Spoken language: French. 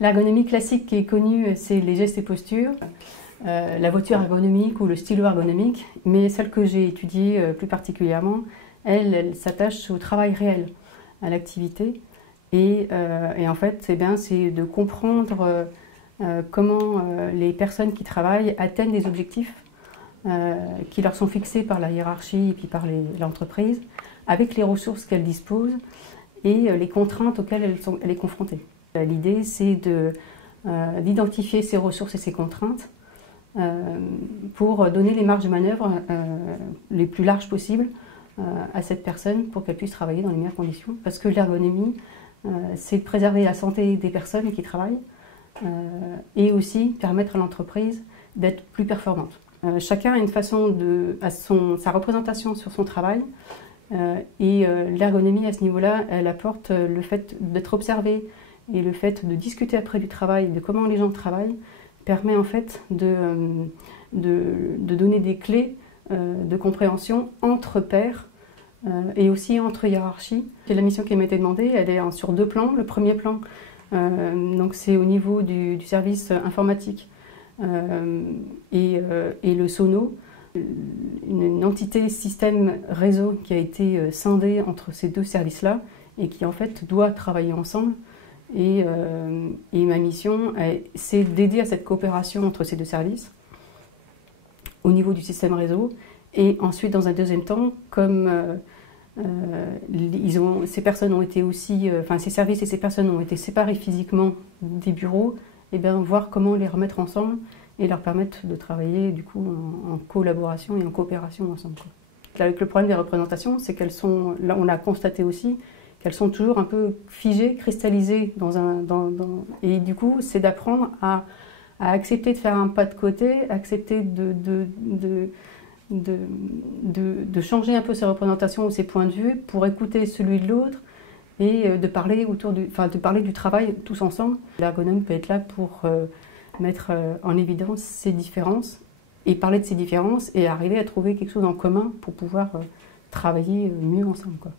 L'ergonomie classique qui est connue, c'est les gestes et postures, la voiture ergonomique ou le stylo ergonomique, mais celle que j'ai étudiée plus particulièrement, elle s'attache au travail réel, à l'activité. Et en fait, c'est de comprendre comment les personnes qui travaillent atteignent des objectifs qui leur sont fixés par la hiérarchie et puis par l'entreprise, avec les ressources qu'elles disposent et les contraintes auxquelles elle est confrontée. L'idée, c'est d'identifier ces ressources et ces contraintes pour donner les marges de manœuvre les plus larges possibles à cette personne pour qu'elle puisse travailler dans les meilleures conditions. Parce que l'ergonomie, c'est de préserver la santé des personnes qui travaillent et aussi permettre à l'entreprise d'être plus performante. Chacun a une façon sa représentation sur son travail et l'ergonomie à ce niveau-là, elle apporte le fait d'être observé et le fait de discuter après du travail, de comment les gens travaillent, permet en fait de donner des clés de compréhension entre pairs et aussi entre hiérarchies. Et la mission qui m'a été demandée, elle est sur 2 plans. Le premier plan, donc c'est au niveau du service informatique et le Sono, une entité système réseau qui a été scindée entre ces 2 services-là et qui en fait doit travailler ensemble. Et ma mission, c'est d'aider à cette coopération entre ces 2 services au niveau du système réseau. Et ensuite, dans un deuxième temps, comme ces personnes ont été aussi, ces services et ces personnes ont été séparés physiquement des bureaux, et bien voir comment les remettre ensemble et leur permettre de travailler du coup en collaboration et en coopération ensemble. Avec le problème des représentations, c'est qu'elles sont, là on a constaté aussi, qu'elles sont toujours un peu figées, cristallisées et du coup c'est d'apprendre à accepter de faire un pas de côté, accepter de changer un peu ses représentations ou ses points de vue pour écouter celui de l'autre et de parler du travail tous ensemble. L'ergonome peut être là pour mettre en évidence ces différences et parler de ces différences et arriver à trouver quelque chose en commun pour pouvoir travailler mieux ensemble, quoi.